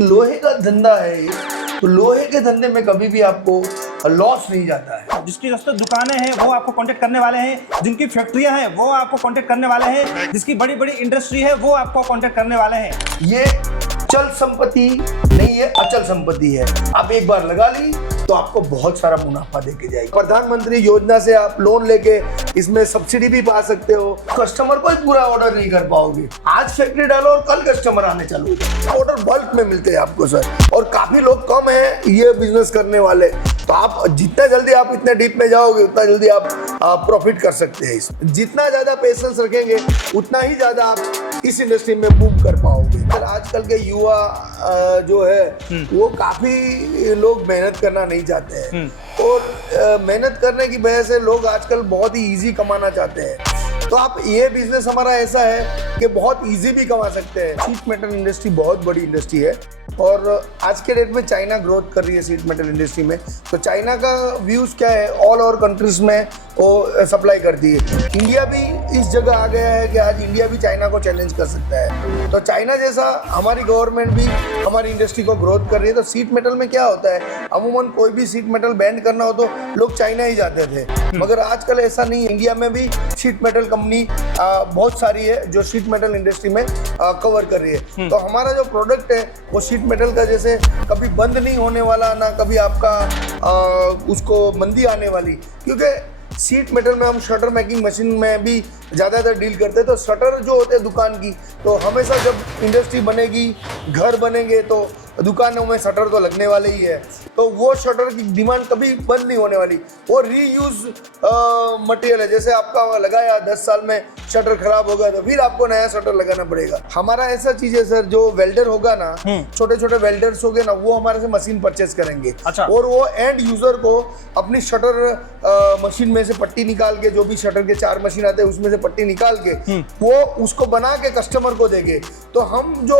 लोहे का धंधा है, तो लोहे के धंधे में कभी भी आपको लॉस नहीं जाता है। जिसकी दोस्तों दुकानें हैं वो आपको कांटेक्ट करने वाले हैं, जिनकी फैक्ट्रियां हैं वो आपको कांटेक्ट करने वाले हैं, जिसकी बड़ी बड़ी इंडस्ट्री है वो आपको कांटेक्ट करने वाले हैं। ये चल संपत्ति नहीं है, अचल संपत्ति है। आप एक बार लगा ली तो आपको बहुत सारा मुनाफा देके जाएगी। प्रधानमंत्री योजना से आप लोन लेके इसमें सब्सिडी भी पा सकते हो। कस्टमर को ही पूरा ऑर्डर नहीं कर पाओगे। आज फैक्ट्री डालो और कल कस्टमर आने चालू हो जाए। ऑर्डर बल्क में मिलते हैं आपको सर, और काफी लोग कम हैं ये बिजनेस करने वाले। तो आप जितना जल्दी आप इतने डीप में जाओगे उतना जल्दी आप प्रॉफिट कर सकते हैं। जितना ज्यादा पेशेंस रखेंगे उतना ही ज्यादा आप इस इंडस्ट्री में बूम कर पाओगे। आजकल के युवा जो है वो काफी लोग मेहनत करना नहीं चाहते हैं, और मेहनत करने की वजह से लोग आजकल बहुत ही इजी कमाना चाहते हैं। तो आप ये बिजनेस हमारा ऐसा है कि बहुत इजी भी कमा सकते हैं। शीट मेटल इंडस्ट्री बहुत बड़ी इंडस्ट्री है, और आज के डेट में चाइना ग्रोथ कर रही है शीट मेटल इंडस्ट्री में। तो चाइना का व्यूज क्या है, ऑल ओवर कंट्रीज में वो सप्लाई करती है। इंडिया भी इस जगह आ गया है कि आज इंडिया भी चाइना को चैलेंज कर सकता है। तो चाइना जैसा हमारी गवर्नमेंट भी हमारी इंडस्ट्री को ग्रोथ कर रही है। तो शीट मेटल में क्या होता है, अमूमन कोई भी शीट मेटल बैंड करना हो तो लोग चाइना ही जाते थे, मगर आजकल ऐसा नहीं। इंडिया में भी शीट मेटल कंपनी बहुत सारी है जो शीट मेटल इंडस्ट्री में कवर कर रही है। तो हमारा जो प्रोडक्ट है वो शीट मेटल का जैसे कभी बंद नहीं होने वाला, ना कभी आपका उसको मंदी आने वाली। क्योंकि शीट मेटल में हम शटर मेकिंग मशीन में भी ज़्यादातर डील करते हैं। तो शटर जो होते हैं दुकान की, तो हमेशा जब इंडस्ट्री बनेगी, घर बनेंगे, तो दुकानों में शटर तो लगने वाले ही है। तो वो शटर की डिमांड कभी बंद नहीं होने वाली। वो रीयूज मटेरियल है। जैसे आपका लगाया 10 साल में शटर खराब हो गया तो फिर आपको नया शटर लगाना पड़ेगा। हमारा ऐसा चीज है सर, जो वेल्डर होगा ना, छोटे छोटे वेल्डर्स हो गए ना, वो हमारे से मशीन परचेज करेंगे। अच्छा। और वो एंड यूजर को अपनी शटर मशीन में से पट्टी निकाल के, जो भी शटर के 4 मशीन आते हैं उसमें से पट्टी निकाल के वो उसको बना के कस्टमर को देंगे। तो हम जो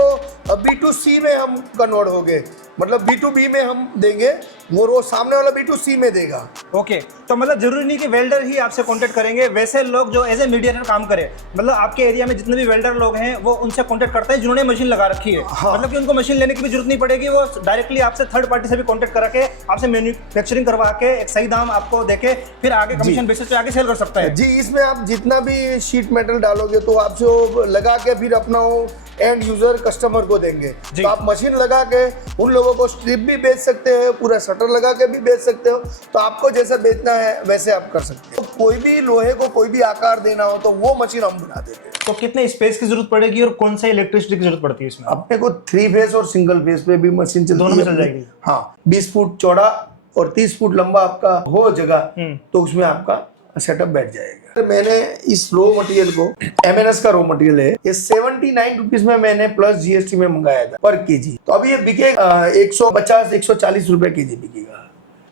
B2C में हम कन्वर्ट हो गए, मतलब B2B में हम देंगे, वो सामने वाला B2C में देगा। ओके, तो मतलब जरूरी नहीं कि वेल्डर ही आपसे कांटेक्ट करेंगे, वैसे लोग जो एज ए मीडिएटर काम करें, मतलब आपके एरिया में जितने भी वेल्डर लोग हैं वो उनसे कांटेक्ट करते हैं जिन्होंने मशीन लगा रखी है। हाँ। मतलब कि उनको मशीन लेने की भी जरूरत नहीं पड़ेगी, वो डायरेक्टली आपसे थर्ड पार्टी से भी कांटेक्ट करा के आपसे मैन्युफैक्चरिंग करवा के एक सही दाम आपको देके फिर आगे कमीशन बेसिस पे आगे सेल कर सकता है। जी, इसमें आप जितना भी शीट मेटल डालोगे तो आपसे वो लगा के फिर अपना एंड यूजर कस्टमर को देंगे। तो आप मशीन लगा के उन लोगों को स्ट्रिप भी बेच सकते हैं, पूरा शटर लगा के भी बेच सकते हो। तो आपको जैसा बेचना है वैसे आप कर सकते हो। तो कोई भी लोहे को कोई भी आकार देना हो तो वो मशीन हम बना देते हैं। तो कितने स्पेस की जरूरत पड़ेगी और कौन सा इलेक्ट्रिसिटी की जरूरत पड़ती है इसमें? अपने को 3 फेस और सिंगल फेस पे भी मशीन चलती है। दोनों में चल जाएगी। हाँ, 20 फुट चौड़ा और 30 फुट लंबा आपका हो जगह, तो उसमें आपका सेटअप बैठ जाएगा। तो मैंने इस रो मटेरियल को, MNS का रो मटेरियल है, ये 79 रुपीज में मैंने प्लस GST में मंगाया था पर केजी। तो अभी ये बिके 150-140 रुपए केजी बिकेगा।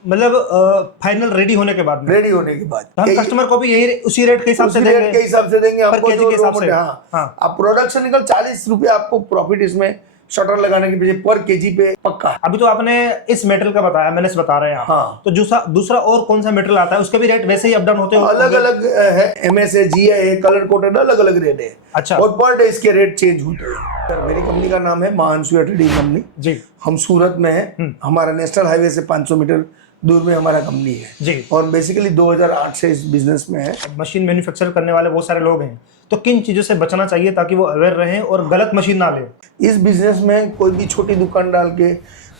मतलब फाइनल रेडी होने के बाद में? रेडी होने के बाद तो हम कस्टमर को भी यही उसी रेट के हिसाब से देंगे? रेट के हिसाब से देंगे हमको, केजी के हिसाब से। हाँ, अब प्रोडक्शन निकल 40 रुपए आपको प्रॉफिट इसमें शटर लगाने के पीछे पर केजी पे पक्का। अभी तो आपने इस मेटल का बताया, MNS बता रहे हैं आप। हाँ। तो दूसरा और कौन सा मेटल आता है, उसके भी रेट वैसे ही अप डाउन होते हैं? अलग अलग है, MS है, GI है, कलर कोटेड, अलग अलग रेट है। अच्छा। और पर डे इसके रेट चेंज होते हैं। सर, मेरी कंपनी का नाम है महानसू ट्रेडिंग कंपनी जी। हम सूरत में है। हमारा नेशनल हाईवे से 500 मीटर दूर में हमारा कंपनी है जी। और बेसिकली 2008 से इस बिजनेस में है। मशीन मैन्युफैक्चर करने वाले बहुत सारे लोग हैं, तो किन चीजों से बचना चाहिए ताकि वो अवेयर रहें और गलत मशीन ना ले? इस बिजनेस में कोई भी छोटी दुकान डाल के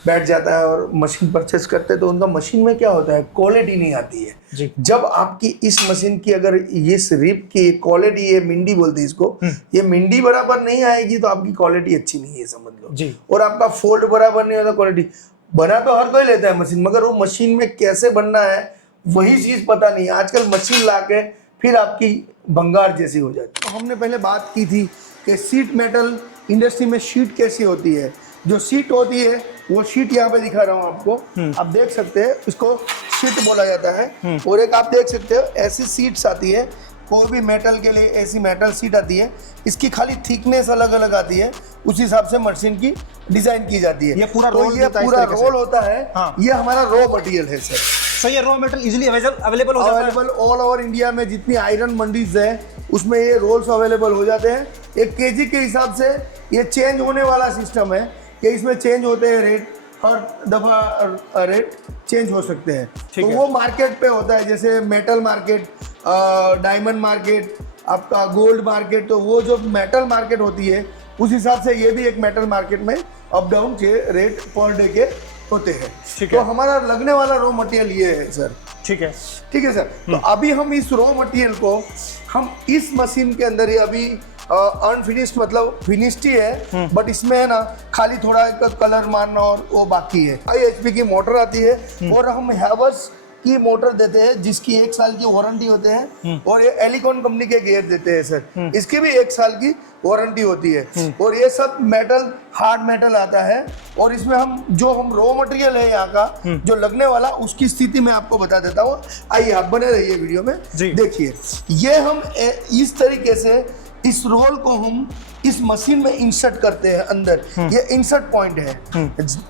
बैठ जाता है और मशीन परचेस करते हैं, तो उनका मशीन में क्या होता है, क्वालिटी नहीं आती है जी। जब आपकी इस मशीन की अगर ये रिप की क्वालिटी, ये मिंडी बोलते हैं इसको, ये मिंडी बराबर नहीं आएगी तो आपकी क्वालिटी अच्छी नहीं है, समझ लो जी। और आपका फोल्ड बराबर नहीं होता, क्वालिटी बना तो हर कोई लेता है मशीन, मगर वो मशीन में कैसे बनना है वही चीज पता नहीं है। आजकल मशीन ला के फिर आपकी भंगार जैसी हो जाती है। तो हमने पहले बात की थी कि शीट मेटल इंडस्ट्री में शीट कैसी होती है। जो शीट होती है वो शीट यहाँ पे दिखा रहा हूँ आपको, आप देख सकते हैं, इसको शीट बोला जाता है। और एक आप देख सकते हो ऐसी सीट्स आती है, कोई भी मेटल के लिए ऐसी मेटल सीट आती है, इसकी खाली थिकनेस अलग अलग आती है, उस हिसाब से मशीन की डिजाइन की जाती है। ये पूरा तो ये पूरा रोल होता है। हाँ। ये हमारा रॉ मटेरियल है सर। सो ये रॉ मटेरियल इजीली अवेलेबल हो जाता है? अवेलेबल ऑल ओवर इंडिया में जितनी आयरन मंडीज है उसमें ये रोल्स अवेलेबल हो जाते हैं। एक केजी के हिसाब से ये चेंज होने वाला सिस्टम है कि इसमें चेंज होते हैं रेट, हर दफ़ा रेट चेंज हो सकते हैं। ठीक तो है। वो मार्केट पे होता है, जैसे मेटल मार्केट, डायमंड मार्केट, आपका गोल्ड मार्केट। तो वो जो मेटल मार्केट होती है उस हिसाब से ये भी एक मेटल मार्केट में अप डाउन के रेट पर डे के होते हैं। ठीक तो है। हमारा लगने वाला रॉ मटेरियल ये है सर। ठीक है। ठीक है सर। तो अभी हम इस रॉ मटेरियल को हम इस मशीन के अंदर ही अभी अनफिनिश्ड मतलब फिनिश्ड ही है, बट इसमें है ना खाली थोड़ा एक कलर मारना और वो बाकी है। हाई एचपी की मोटर आती है और हम हैवर्स की मोटर देते हैं जिसकी 1 साल की वारंटी होते हैं, और ये एलिकॉन कंपनी के गियर देते हैं सर, इसकी भी 1 साल की वारंटी होती है। और ये सब मेटल, हार्ड मेटल आता है, और इसमें हम जो रॉ मटेरियल है यहाँ का जो लगने वाला उसकी स्थिति मैं आपको बता देता हूँ। आइए आप बने रहिए वीडियो में। जी। देखिए ये हम इस तरीके से इस रोल को हम इस मशीन में इंसर्ट करते हैं अंदर। ये इंसर्ट पॉइंट है।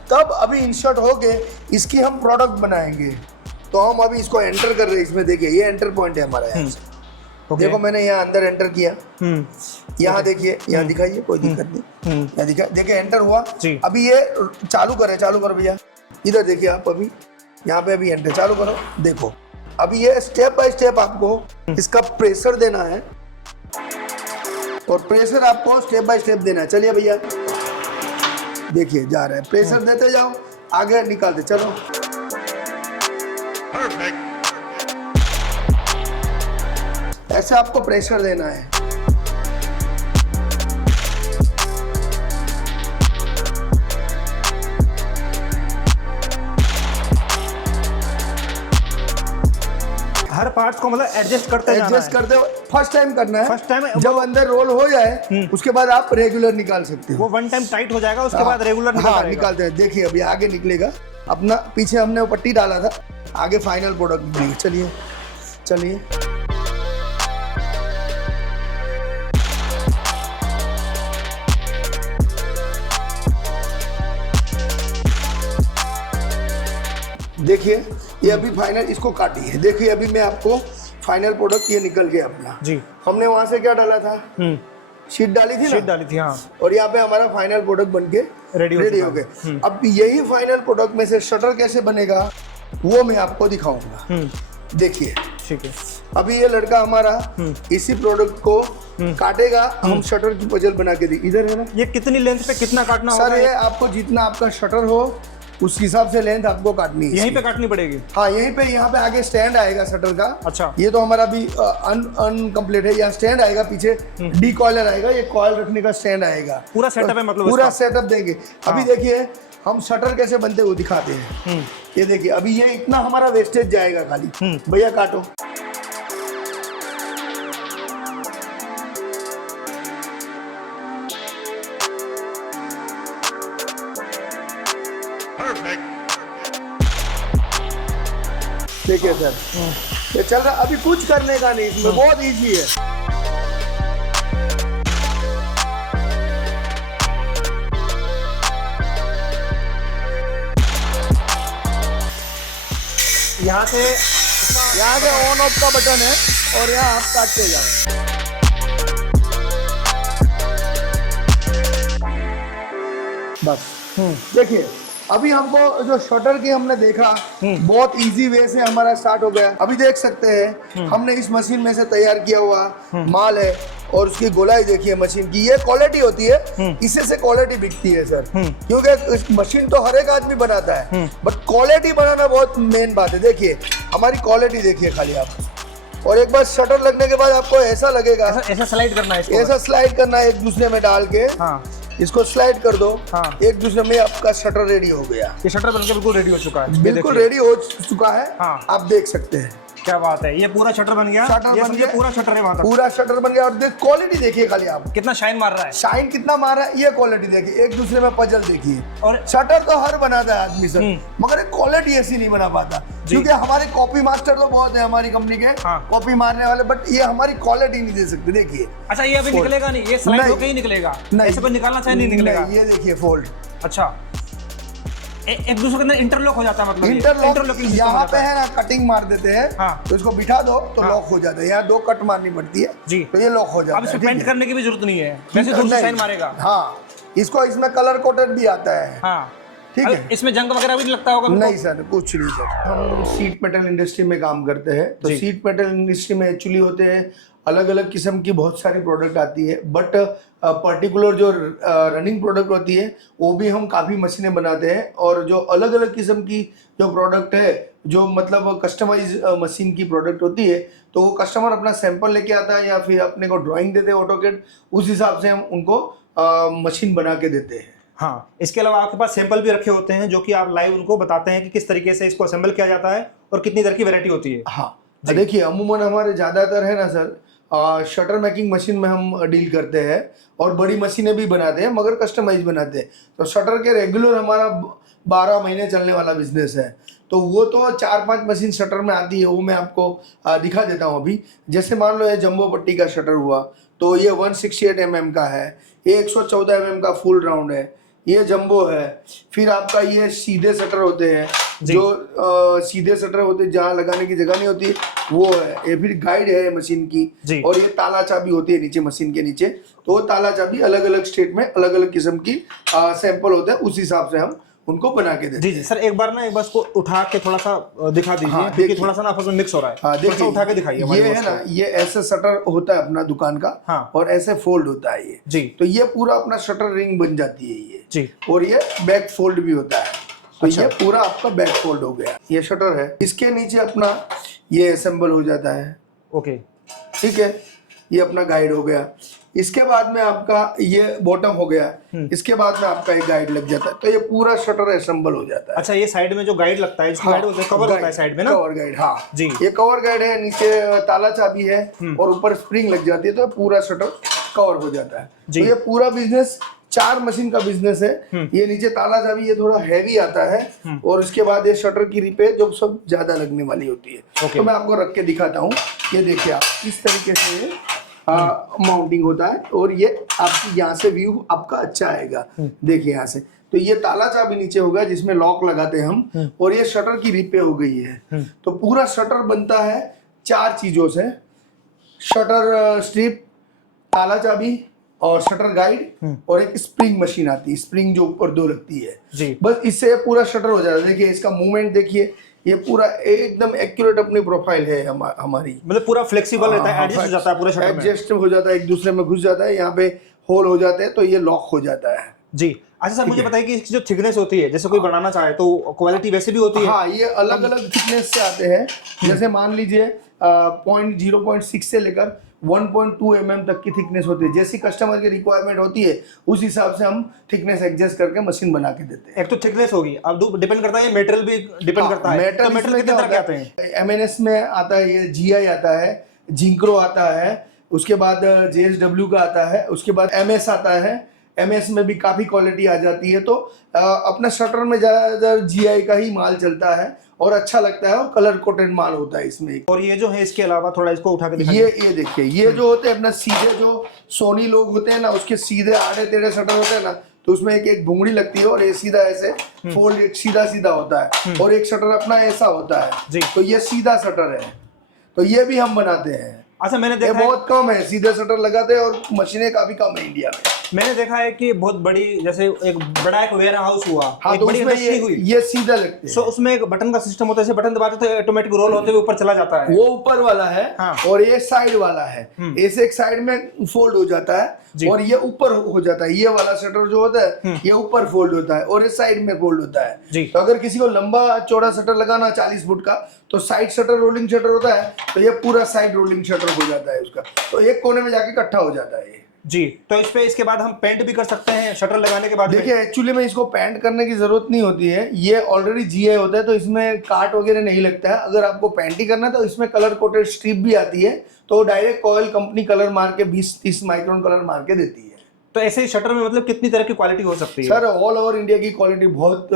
तब अभी इंसर्ट होके इसकी हम प्रोडक्ट बनाएंगे। तो हम अभी इसको एंटर कर रहे हैं इसमें। देखिए ये एंटर पॉइंट है हमारा यहाँ से। देखो मैंने यहाँ अंदर एंटर किया। यहाँ देखिए, यहाँ दिखाइए, कोई दिक्कत नहीं। यहाँ दिखा, देखिए एंटर हुआ। अभी ये चालू करो भैया। इधर देखिए आप, अभी यहाँ पे अभी एंटर चालू करो। देखो अभी ये स्टेप बाय स्टेप आपको इसका प्रेशर देना है, और प्रेशर आपको स्टेप बाय स्टेप देना है। चलिए भैया देखिए जा रहा है, प्रेशर देते जाओ, आगे निकालते चलो। ऐसे आपको प्रेशर देना है। हर पार्ट्स को मतलब एडजस्ट करते फर्स्ट टाइम करना है। फर्स्ट टाइम जब अंदर रोल हो जाए उसके बाद आप रेगुलर निकाल सकते हो। वो वन टाइम टाइट हो जाएगा, उसके बाद रेगुलर निकालते हैं। देखिए अभी आगे निकलेगा अपना, पीछे हमने वो पट्टी डाला था, आगे फाइनल प्रोडक्ट निकलेगा। चलिए चलिए देखिए ये अभी फाइनल इसको काटी है। देखिए अभी मैं आपको फाइनल प्रोडक्ट ये निकल गया अपना। जी। हमने वहां से क्या डाला था, शीट डाली थी ना, शीट डाली थी हाँ। और यहाँ पे हमारा फाइनल प्रोडक्ट बनके रेडी हो गए। अब यही फाइनल प्रोडक्ट में से शटर कैसे बनेगा वो मैं आपको दिखाऊंगा। देखिए ठीक है। अभी ये लड़का हमारा इसी प्रोडक्ट को काटेगा, हम शटर की पजल बना के दी। इधर है ना, ये कितनी लेंथ पे कितना काटना होगा? सर ये आपको जितना आपका शटर हो उस हिसाब से लेंथ आपको काटनी है। यहीं पे काटनी पड़ेगी? हाँ यहीं पे, यहाँ पे आगे स्टैंड आएगा शटर का। अच्छा। ये तो हमारा भी अनकम्प्लीट है। यहाँ स्टैंड आएगा, पीछे डी कॉइलर आएगा, ये कॉइल रखने का स्टैंड आएगा। पूरा सेटअप है मतलब? पूरा सेटअप देंगे। अभी देखिए हम शटर कैसे बनते वो दिखाते हैं। ये देखिए अभी ये इतना हमारा वेस्टेज जाएगा खाली। भैया काटो। देखिए सर ये चल रहा, अभी कुछ करने का नहीं इसमें, बहुत इजी है। यहाँ से ऑन ऑफ का बटन है और यहाँ आप काटते जाओ। बस देखिए अभी हमको जो शटर की हमने देखा बहुत इजी वे से हमारा स्टार्ट हो गया। अभी देख सकते हैं हमने इस मशीन में से तैयार किया हुआ माल है, और उसकी गोलाई देखिए मशीन की। ये क्वालिटी होती है, इसी से क्वालिटी बिकती है सर। क्योंकि मशीन तो हर एक आदमी बनाता है, बट क्वालिटी बनाना बहुत मेन बात है। देखिए हमारी क्वालिटी देखिए खाली आप, और एक बार शटर लगने के बाद आपको ऐसा लगेगा, ऐसा स्लाइड करना है इसको, ऐसा स्लाइड करना है एक दूसरे में डाल के। हाँ। इसको स्लाइड कर दो। हाँ। एक दूसरे में आपका शटर रेडी हो गया। ये शटर बनके बिल्कुल रेडी हो चुका है। बिल्कुल रेडी हो चुका है। हाँ। आप देख सकते हैं क्या बात है, ये पूरा शटर बन गया। शटर ये बन समझिए गया। पूरा शटर है वहाँ तक। पूरा शटर बन गया, और देख क्वालिटी देखिए खाली आप, कितना शाइन मार रहा है। शाइन कितना मार रहा है, ये क्वालिटी देखिए। एक दूसरे में पजल देखिए। और शटर तो हर बनाता है आदमी सर, मगर क्वालिटी ऐसी नहीं बना पाता, क्योंकि हमारे कॉपी मास्टर तो बहुत है हमारी कंपनी के। हाँ। कॉपी मारने वाले, बट ये हमारी क्वालिटी नहीं दे सकते। देखिए अच्छा ये अभी निकलेगा नहीं, ये स्लाइड होके ही निकलेगा? ऐसे कोई निकालना चाहे नहीं निकलेगा? ये देखिए फोल्ड। अच्छा एक दूसरे के अंदर इंटरलॉक हो जाता है मतलब? इंटरलॉकिंग यहाँ पे है ना, कटिंग मार देते हैं। हाँ। तो इसको बिठा दो तो हाँ। लॉक हो जाता है। यहाँ 2 कट मारनी पड़ती है जी। तो ये लॉक हो जाता अब है। इसमें पेंट करने की भी जरूरत नहीं है, वैसे दूर से शाइन मारेगा। हाँ इसको इसमें कलर कोटेड भी आता है। हाँ ठीक है, इसमें जंग वगैरह भी नहीं लगता होगा? नहीं सर, कुछ नहीं सर। हम सीट मेटल इंडस्ट्री में काम करते हैं, तो सीट मेटल इंडस्ट्री में एक्चुअली होते हैं अलग अलग किस्म की बहुत सारी प्रोडक्ट आती है, बट पर्टिकुलर जो रनिंग प्रोडक्ट होती है वो भी हम काफ़ी मशीनें बनाते हैं। और जो अलग अलग किस्म की जो प्रोडक्ट है, जो मतलब कस्टमाइज मशीन की प्रोडक्ट होती है, तो वो कस्टमर अपना सैंपल लेके आता है या फिर अपने को ड्राइंग देते हैं ऑटोकेड, उस हिसाब से हम उनको मशीन बना के देते हैं। हाँ, इसके अलावा आपके पास सैंपल भी रखे होते हैं जो कि आप लाइव उनको बताते हैं कि किस तरीके से इसको असेंबल किया जाता है और कितनी तरह की वैरायटी होती है। हाँ, देखिए अमूमन हमारे ज़्यादातर है ना सर, शटर मेकिंग मशीन में हम डील करते हैं और बड़ी मशीनें भी बनाते हैं, मगर कस्टमाइज बनाते हैं। तो शटर के रेगुलर हमारा 12 महीने चलने वाला बिजनेस है, तो वो तो 4-5 मशीन शटर में आती है, वो मैं आपको दिखा देता हूँ अभी। जैसे मान लो ये जंबो पट्टी का शटर हुआ, तो ये 168 mm का है, ये 114 mm का फुल राउंड है, ये जंबो है। फिर आपका ये सीधे शटर होते हैं, जो सीधे शटर होते हैं जहाँ लगाने की जगह नहीं होती, वो है। ये फिर गाइड है मशीन की, और ये ताला चाबी होती है नीचे मशीन के नीचे, तो वो ताला चाबी अलग अलग स्टेट में अलग अलग किस्म की सैंपल होते हैं, उस हिसाब से हम उनको बना के देते हैं। जी सर, एक बार इसको उठा के थोड़ा सा दिखा दीजिए। हाँ, क्योंकि थोड़ा सा ना आपस में मिक्स हो रहा है। हाँ, देखिए उठा के दिखाइए। ये है ना, ये ऐसे शटर होता है अपना दुकान का। हाँ, और ऐसे फोल्ड होता है ये जी। तो ये पूरा अपना शटर रिंग बन जाती है ये जी। और ये बैक फोल्ड भी होता है, तो अच्छा। ये पूरा आपका बैक फोल्ड हो गया। ये शटर है, इसके नीचे अपना ये असेंबल हो जाता है। ओके, ठीक है, ये अपना गाइड हो गया। इसके बाद में आपका ये बॉटम हो गया, इसके बाद में आपका एक गाइड लग जाता है, तो ये पूरा शटर असेंबल हो जाता है। अच्छा, ये साइड में जो गाइड लगता है, हाँ, गाइड होता है, कवर होता है साइड में ना? कवर गाइड, हाँ जी। ये कवर गाइड है, नीचे ताला चाबी है और ऊपर स्प्रिंग लग जाती है, तो पूरा शटर कवर हो जाता है। तो ये पूरा बिजनेस 4 मशीन का बिजनेस है। ये नीचे ताला चाबी ये थोड़ा हैवी आता है, और उसके बाद ये शटर की रिपेयर जो सब ज्यादा लगने वाली होती है। तो मैं आपको रख के दिखाता हूँ। ये देखिए आप, इस तरीके से माउंटिंग होता है, और ये आपकी यहाँ से व्यू आपका अच्छा आएगा। देखिए यहाँ से, तो ये ताला चाबी नीचे होगा जिसमें लॉक लगाते हैं हम, और ये शटर की रिपेयर हो गई है। तो पूरा शटर बनता है 4 चीजों से, शटर स्ट्रिप, ताला चाबी और शटर गाइड, और एक स्प्रिंग मशीन आती है, स्प्रिंग जो ऊपर 2 लगती है जी। बस इससे पूरा शटर हो जाता है। देखिए इसका मूवमेंट देखिए, ये पूरा एकदम एक्यूरेट अपनी प्रोफाइल है हमारी, मतलब पूरा फ्लेक्सिबल रहता है, एडजस्ट हो जाता है पूरा शटर में, एडजस्ट हो जाता है, एक दूसरे में घुस जाता है, यहाँ पे होल हो जाते हैं, तो ये लॉक हो जाता है जी। अच्छा सर, मुझे बताइए कि इसकी जो थिकनेस होती है, जैसे कोई बनाना चाहे तो क्वालिटी वैसे भी होती है? हाँ, ये अलग अलग थिकनेस से आते हैं। जैसे मान लीजिए 0.6 से लेकर 1.2 mm तक की थिकनेस होती है। जैसी कस्टमर की रिक्वायरमेंट होती है उस हिसाब से हम थिकनेस एडजस्ट करके मशीन बना के देते हैं। एक तो थिकनेस होगी, अब डिपेंड करता है, मेटेरियल भी डिपेंड करता है। तो मेटेरियल कितने तरह के आते हैं? एमएनएस में आता है, ये जीआई आता है, जिंक्रो आता है, उसके बाद जेएसडब्ल्यू का आता है, उसके बाद एमएस आता है। एमएस में भी काफ़ी क्वालिटी आ जाती है। तो अपना शटर में ज़्यादातर जीआई का ही माल चलता है और अच्छा लगता है, और कलर कोटेड माल होता है इसमें। और ये जो है, इसके अलावा थोड़ा इसको उठा के दिखाइए। ये देखिए, ये जो होते हैं अपना सीधे, जो सोनी लोग होते हैं ना, उसके सीधे आड़े टेढ़े शटर होते हैं ना, तो उसमें एक भुंगड़ी लगती है, और ये सीधा ऐसे फोल्ड एक सीधा सीधा होता है, और एक शटर अपना ऐसा होता है। तो ये सीधा शटर है, तो ये भी हम बनाते हैं। अच्छा, मैंने देखा बहुत कम है सीधे शटर लगाते हैं, और मशीनें काफी कम है इंडिया में। मैंने देखा है कि बहुत बड़ी, जैसे एक बड़ा एक वेयर हाउस हुआ, हाँ, एक तो बड़ी उसमें इंडस्ट्री हुई, ये सीधा लगते हैं। सो उसमें एक बटन का सिस्टम होता है, बटन दबाते तो ऑटोमेटिक रोल होते हुए ऊपर चला जाता है। वो ऊपर वाला है। हाँ। और ये साइड वाला है, ऐसे एक साइड में फोल्ड हो जाता है, और ये ऊपर हो जाता है। ये वाला शटर जो होता है ये ऊपर फोल्ड होता है, और ये साइड में फोल्ड होता है। तो अगर किसी को लंबा चौड़ा शटर लगाना 40 फुट का, तो साइड शटर रोलिंग शटर होता है, तो ये पूरा साइड रोलिंग शटर हो जाता है उसका, तो एक कोने में जाके इकट्ठा हो जाता है जी। तो इस पे इसके बाद हम पेंट भी कर सकते हैं शटर लगाने के बाद? देखिए एक्चुअली में इसको पेंट करने की जरूरत नहीं होती है, ये ऑलरेडी जीआई होता है, तो इसमें काट वगैरह नहीं लगता है। अगर आपको पेंट ही करना है तो इसमें कलर कोटेड स्ट्रिप भी आती है, तो डायरेक्ट कॉयल कंपनी कलर मार के 20-30 माइक्रोन कलर मार के देती है। तो ऐसे ही शटर में मतलब कितनी तरह की क्वालिटी हो सकती है? सर ऑल ओवर इंडिया की क्वालिटी बहुत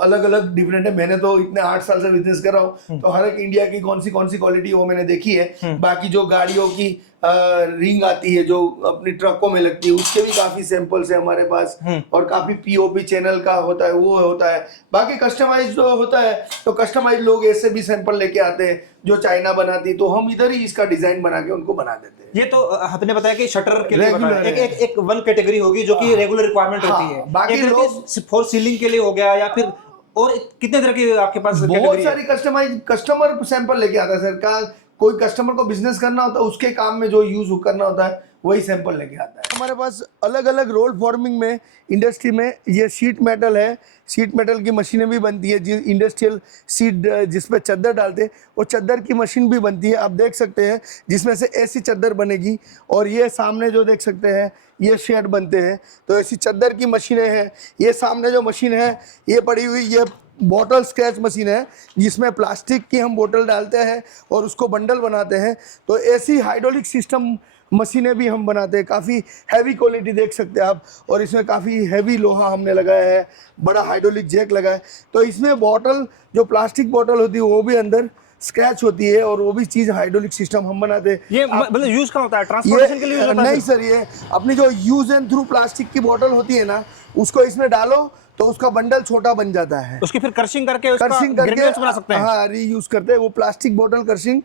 अलग अलग डिफरेंट है। मैंने तो इतने 8 साल से बिजनेस कर रहा हूँ, तो हर एक इंडिया की कौन सी क्वालिटी वो मैंने देखी है। बाकी जो गाड़ियों की रिंग आती है जो अपनी ट्रकों में लगती है, उसके भी काफी सैंपल्स है हमारे पास। और काफी पीओपी चैनल का होता है, वो होता है। बाकी कस्टमाइज जो होता है तो कस्टमाइज लोग ऐसे भी सैंपल लेके आते हैं जो चाइना बनाती, तो हम इधर ही इसका डिजाइन बना के उनको बना देते हैं। ये तो आपने बताया कि शटर के लिए Regular बनाया। है। एक वन कैटेगरी होगी जो कि रेगुलर रिक्वायरमेंट हाँ, होती है, बाकी एक लोग फॉर सीलिंग के लिए हो गया, या फिर और कितने तरह की आपके पास बहुत category है? सारी कस्टमर सैंपल लेके आता है सर का। कोई कस्टमर को बिजनेस करना होता है, उसके काम में जो यूज करना होता है वही सैंपल लेके आता है। हमारे पास अलग अलग रोल फॉर्मिंग में इंडस्ट्री में ये शीट मेटल है, शीट मेटल की मशीनें भी बनती है। जिस इंडस्ट्रियल शीट जिसपे चद्दर डालते हैं वो चद्दर की मशीन भी बनती है, आप देख सकते हैं, जिसमें से ऐसी चद्दर बनेगी। और ये सामने जो देख सकते हैं ये शेड बनते हैं, तो ऐसी चद्दर की मशीनें हैं। ये सामने जो मशीन है ये पड़ी हुई, ये बॉटल स्क्रैच मशीन है, जिसमें प्लास्टिक की हम बोतल डालते हैं और उसको बंडल बनाते हैं। तो ऐसी हाइड्रोलिक सिस्टम मशीनें भी हम बनाते हैं, काफ़ी हैवी क्वालिटी देख सकते हैं आप। और इसमें काफ़ी हैवी लोहा हमने लगाया है, बड़ा हाइड्रोलिक जैक लगा है। तो इसमें बॉटल जो प्लास्टिक बॉटल होती है वो भी अंदर स्क्रैच होती है, और वो भी चीज़ हाइड्रोलिक सिस्टम हम बनाते हैं। ये मतलब यूज का होता है, ट्रांसपोर्टेशन के लिए यूज होता है? नहीं सर, ये अपनी जो यूज एंड थ्रू प्लास्टिक की बॉटल होती है ना, उसको इसमें डालो तो उसका बंडल छोटा बन जाता है। उसकी फिर क्रशिंग करके उसका कर्शिंग करके ग्रेन्यूल्स बना सकते हैं। हाँ, रीयूज करते हैं वो प्लास्टिक बॉटल कर्शिंग।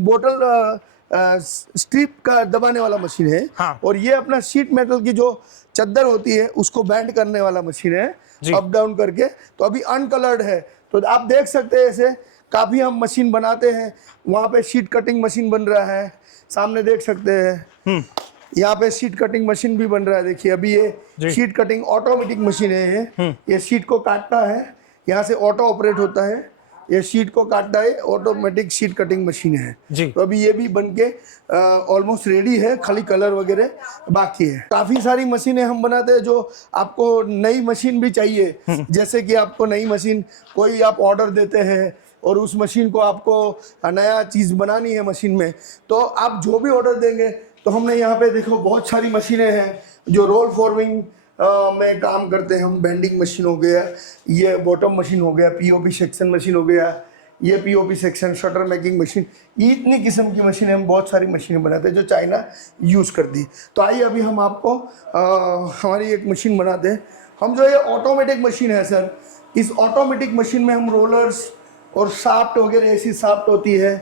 बोतल स्ट्रिप का दबाने वाला मशीन है। हाँ। और ये अपना शीट मेटल की जो चद्दर होती है उसको बैंड करने वाला मशीन है, अप डाउन करके। तो अभी अनकलर्ड है, तो आप देख सकते हैं ऐसे काफ़ी हम मशीन बनाते हैं। वहाँ पे शीट कटिंग मशीन बन रहा है, सामने देख सकते हैं। यहाँ पे शीट कटिंग मशीन भी बन रहा है, देखिए अभी ये शीट कटिंग ऑटोमेटिक मशीन है। ये शीट को काटता है, यहाँ से ऑटो ऑपरेट होता है, ये शीट को काटता है, ऑटोमेटिक शीट कटिंग मशीन है जी। तो अभी ये भी बन के ऑलमोस्ट रेडी है, खाली कलर वगैरह बाकी है। काफ़ी सारी मशीनें हम बनाते हैं जो आपको नई मशीन भी चाहिए। जैसे कि आपको नई मशीन कोई आप ऑर्डर देते हैं और उस मशीन को आपको नया चीज़ बनानी है मशीन में, तो आप जो भी ऑर्डर देंगे, तो हमने यहाँ पे देखो बहुत सारी मशीनें हैं जो रोल फॉर्मिंग में काम करते हैं हम। बेंडिंग मशीन हो गया, ये बॉटम मशीन हो गया, पीओपी सेक्शन मशीन हो गया, ये POP section, shutter making machine, ये इतनी किस्म की मशीनें, हम बहुत सारी मशीनें बनाते हैं जो चाइना यूज़ करती है। तो आइए अभी हम आपको हमारी एक मशीन बनाते हैं हम, जो ये ऑटोमेटिक मशीन है सर। इस ऑटोमेटिक मशीन में हम रोलर्स और शाफ्ट वगैरह, ऐसी शाफ्ट होती है,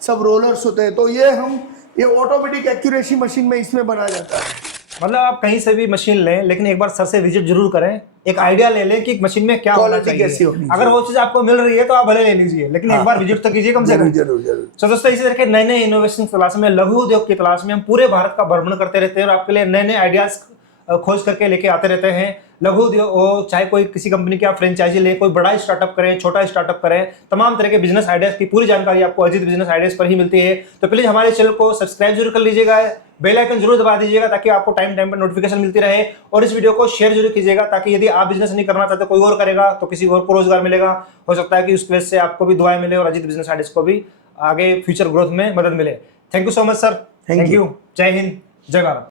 सब रोलर्स होते हैं। तो ये ऑटोमेटिक एक्यूरेसी मशीन में इसमें बनाया जाता है। मतलब आप कहीं से भी मशीन लें, लेकिन एक बार सर से विजिट जरूर करें, एक आइडिया ले लें कि मशीन में क्या होना क्वालिटी कैसी होनी चाहिए। अगर वो चीज आपको मिल रही है तो आप भले ले लीजिए, लेकिन एक बार विजिट तो कीजिए कम से कम। जरूर। तो दोस्तों, इसी तरह के नए नए इनोवेशन की तलाश में, लघु उद्योग की तलाश में हम पूरे भारत का भ्रमण करते रहते हैं और आपके लिए नए नए आइडियाज खोज करके लेके आते रहते हैं। लघु उद्योग हो, चाहे कोई किसी कंपनी की आप फ्रेंचाइजी लें, कोई बड़ा स्टार्टअप करें, छोटा स्टार्टअप करें, तमाम तरह के बिजनेस आइडियाज की पूरी जानकारी आपको अजीत बिजनेस आइडियाज पर ही मिलती है। तो प्लीज हमारे चैनल को सब्सक्राइब जरूर कर लीजिएगा, बेल आइकन जरूर दबा दीजिएगा ताकि आपको टाइम टाइम पर नोटिफिकेशन मिलती रहे। और इस वीडियो को शेयर जरूर कीजिएगा ताकि यदि आप बिजनेस नहीं करना चाहते, कोई और करेगा तो किसी और को रोजगार मिलेगा। हो सकता है कि उस वजह से आपको भी दुआएं मिले और अजीत बिजनेस आइडियाज को भी आगे फ्यूचर ग्रोथ में मदद मिले। Thank you so much sir. Thank you. जय हिंद, जय भारत।